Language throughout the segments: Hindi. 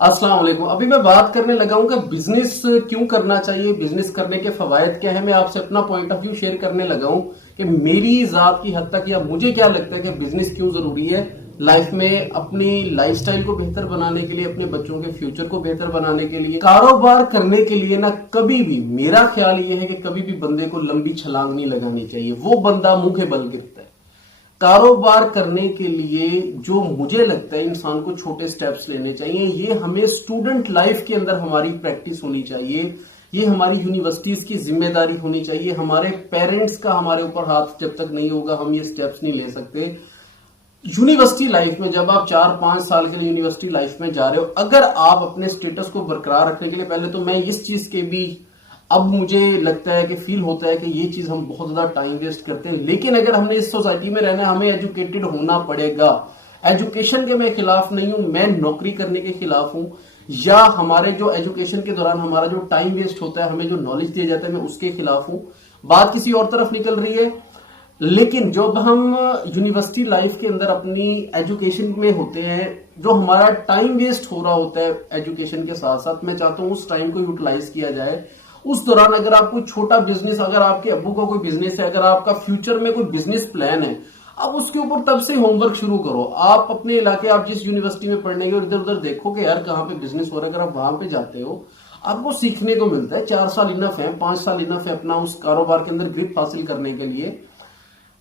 अस्सलाम वालेकुम। अभी मैं बात करने लगा हूं कि बिजनेस क्यों करना चाहिए, बिजनेस करने के फवायद क्या है। मैं आपसे अपना पॉइंट ऑफ व्यू शेयर करने लगा हूं कि मेरी जात की हद तक या मुझे क्या लगता है कि बिजनेस क्यों जरूरी है लाइफ में, अपनी लाइफस्टाइल को बेहतर बनाने के लिए, अपने बच्चों के फ्यूचर को बेहतर बनाने के लिए। कारोबार करने के लिए ना कभी भी, मेरा ख्याल ये है कि कभी भी बंदे को लंबी छलांग नहीं लगानी चाहिए, वो बंदा मुंह के बल गिरता है। कारोबार करने के लिए जो मुझे लगता है इंसान को छोटे स्टेप्स लेने चाहिए। ये हमें स्टूडेंट लाइफ के अंदर हमारी प्रैक्टिस होनी चाहिए, ये हमारी यूनिवर्सिटीज की जिम्मेदारी होनी चाहिए। हमारे पेरेंट्स का हमारे ऊपर हाथ जब तक नहीं होगा हम ये स्टेप्स नहीं ले सकते। यूनिवर्सिटी लाइफ में जब आप 4-5 साल के लिए यूनिवर्सिटी लाइफ में जा रहे हो, अगर आप अपने स्टेटस को बरकरार रखने के लिए, पहले तो मैं इस चीज के भी अब मुझे लगता है कि फील होता है कि ये चीज हम बहुत ज्यादा टाइम वेस्ट करते हैं, लेकिन अगर हमने इस सोसाइटी में रहना है हमें एजुकेटेड होना पड़ेगा। एजुकेशन के मैं खिलाफ नहीं हूं, मैं नौकरी करने के खिलाफ हूं, या हमारे जो एजुकेशन के दौरान हमारा जो टाइम वेस्ट होता है, हमें जो नॉलेज दिया जाता है, मैं उसके खिलाफ हूं। बात किसी और तरफ निकल रही है। लेकिन जब हम यूनिवर्सिटी लाइफ के अंदर अपनी एजुकेशन में होते हैं, जो हमारा टाइम वेस्ट हो रहा होता है एजुकेशन के साथ साथ, मैं चाहता हूं उस टाइम को यूटिलाइज किया जाए। उस दौरान अगर आप कोई छोटा बिजनेस, अगर आपके अब्बू का कोई बिजनेस है, अगर आपका फ्यूचर में कोई बिजनेस प्लान है, आप उसके ऊपर तब से होमवर्क शुरू करो। आप अपने इलाके, आप जिस यूनिवर्सिटी में पढ़ने गए और इधर उधर देखो कि यार कहाँ पे बिजनेस हो रहा है। अगर आप वहां पे जाते हो आपको सीखने को मिलता है। 4 साल इनफ है, 5 साल इनफ है अपना उस कारोबार के अंदर ग्रिप हासिल करने के लिए।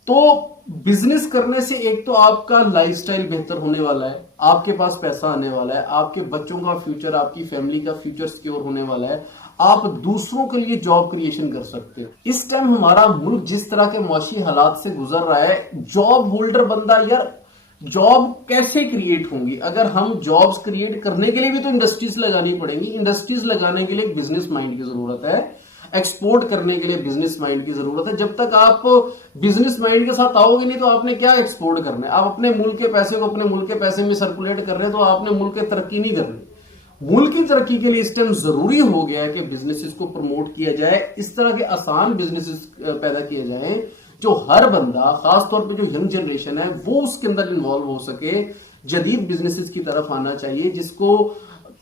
तो बिजनेस करने से एक तो आपका लाइफस्टाइल बेहतर होने वाला है, आपके पास पैसा आने वाला है, आपके बच्चों का फ्यूचर, आपकी फैमिली का फ्यूचर सिक्योर होने वाला है, आप दूसरों के लिए जॉब क्रिएशन कर सकते हो। इस टाइम हमारा मुल्क जिस तरह के मौशी हालात से गुजर रहा है, जॉब होल्डर बंदा, यार जॉब कैसे क्रिएट होंगी? अगर हम जॉब्स क्रिएट करने के लिए भी तो इंडस्ट्रीज लगानी पड़ेंगी। इंडस्ट्रीज लगाने के लिए बिजनेस माइंड की जरूरत है, एक्सपोर्ट करने के लिए बिजनेस माइंड की जरूरत है। जब तक आप बिजनेस माइंड के साथ आओगे नहीं तो आपने क्या एक्सपोर्ट करना है? आप अपने मुल्क के पैसे को अपने मुल्क के पैसे में सर्कुलेट कर रहे हैं तो आपने मुल्क की तरक्की नहीं करनी। मुल्क की तरक्की के लिए इस टाइम जरूरी हो गया है कि बिजनेसेस को प्रमोट किया जाए, इस तरह के आसान बिजनेसेस पैदा किए जाए जो हर बंदा, खासतौर पे जो यंग जनरेशन है, वो उसके अंदर इन्वॉल्व हो सके। जदीद बिजनेसेस की तरफ आना चाहिए जिसको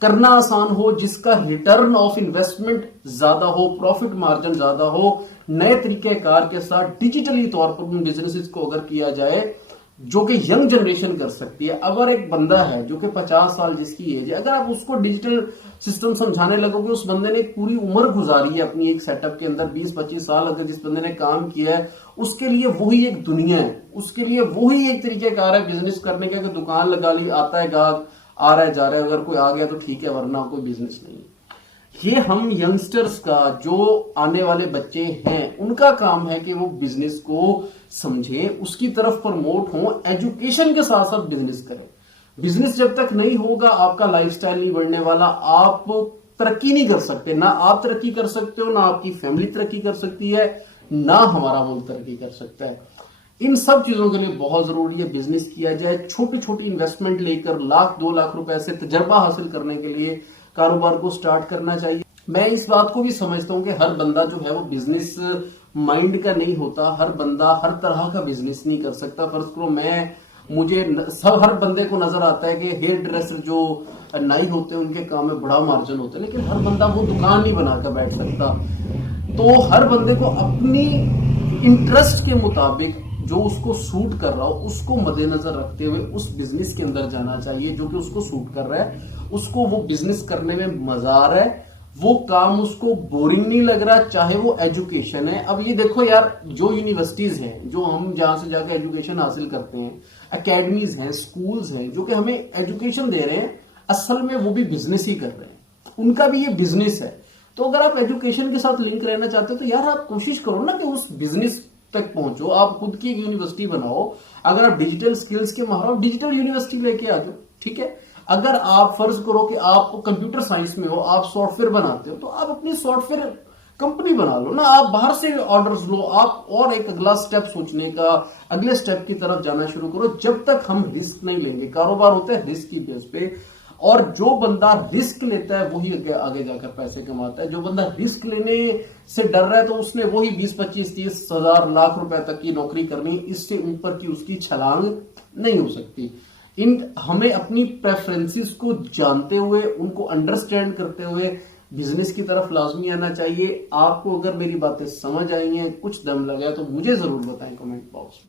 करना आसान हो, जिसका रिटर्न ऑफ इन्वेस्टमेंट ज्यादा हो, प्रॉफिट मार्जिन ज्यादा हो। नए तरीके कार के साथ डिजिटली तौर पर उन बिजनेसेस को अगर किया जाए जो कि यंग जनरेशन कर सकती है। अगर एक बंदा है जो कि 50 साल जिसकी एज है, अगर आप उसको डिजिटल सिस्टम समझाने लगोगे, उस बंदे ने पूरी उम्र गुजारी है अपनी एक सेटअप के अंदर, 20-25 साल अगर जिस बंदे ने काम किया है, उसके लिए वही एक दुनिया है, उसके लिए वही एक तरीके कार है बिजनेस करने का कि दुकान लगा ली, आता है गाहक, आ रहा है जा रहा है, अगर कोई आ गया तो ठीक है, वरना कोई बिजनेस नहीं। ये हम यंगस्टर्स का, जो आने वाले बच्चे हैं, उनका काम है कि वो बिजनेस को समझें, उसकी तरफ प्रमोट हो, एजुकेशन के साथ साथ बिजनेस करें। बिजनेस जब तक नहीं होगा आपका लाइफस्टाइल नहीं बढ़ने वाला, आप तरक्की नहीं कर सकते। ना आप तरक्की कर सकते हो, ना आपकी फैमिली तरक्की कर सकती है, ना हमारा मुल्क तरक्की कर सकता है। इन सब चीजों के लिए बहुत जरूरी है बिजनेस किया जाए। छोटी छोटी इन्वेस्टमेंट लेकर 1-2 लाख रुपए से तजर्बा हासिल करने के लिए कारोबार को स्टार्ट करना चाहिए। मैं इस बात को भी समझता हूं कि हर बंदा जो है वो बिजनेस माइंड का नहीं होता, हर बंदा हर तरह का बिजनेस नहीं कर सकता। फर्ज करो मुझे सब हर बंदे को नजर आता है कि हेयर ड्रेसर जो नाई होते हैं उनके काम में बड़ा मार्जिन होता है, लेकिन हर बंदा वो दुकान नहीं बनाकर बैठ सकता। तो हर बंदे को अपनी इंटरेस्ट के मुताबिक जो उसको सूट कर रहा हो उसको मद्देनजर रखते हुए उस बिजनेस के अंदर जाना चाहिए जो कि उसको सूट कर रहा है, उसको वो बिजनेस करने में मजा आ रहा है, वो काम उसको बोरिंग नहीं लग रहा, चाहे वो एजुकेशन है। अब ये देखो यार, जो यूनिवर्सिटीज हैं, जो हम जहां से जाकर एजुकेशन हासिल करते हैं, एकेडमीज हैं, स्कूल्स हैं जो कि हमें एजुकेशन दे रहे हैं, असल में वो भी बिजनेस ही कर रहे हैं, उनका भी ये बिजनेस है। तो अगर आप एजुकेशन के साथ लिंक रहना चाहते हो तो यार आप कोशिश करो ना कि उस बिजनेस तक पहुंचो, आप खुद की एक यूनिवर्सिटी बनाओ। अगर आप डिजिटल स्किल्स के माहर हो, डिजिटल यूनिवर्सिटी लेके आ जाओ, ठीक है। अगर आप फर्ज करो कि आप कंप्यूटर साइंस में हो, आप सॉफ्टवेयर बनाते हो, तो आप अपनी सॉफ्टवेयर कंपनी बना लो ना, आप बाहर से ऑर्डर्स लो, आप और एक अगला स्टेप सोचने का, अगले स्टेप की तरफ जाना शुरू करो। जब तक हम रिस्क नहीं लेंगे, कारोबार होता है रिस्क की बेस पे, और जो बंदा रिस्क लेता है वही आगे जाकर पैसे कमाता है। जो बंदा रिस्क लेने से डर रहा है तो उसने वही 20-25-30 हजार लाख रुपए तक की नौकरी करनी, इससे ऊपर की उसकी छलांग नहीं हो सकती। हमें अपनी प्रेफरेंसेस को जानते हुए, उनको अंडरस्टैंड करते हुए बिजनेस की तरफ लाजमी आना चाहिए। आपको अगर मेरी बातें समझ आई हैं, कुछ दम लगा है, तो मुझे जरूर बताएं कमेंट बॉक्स में।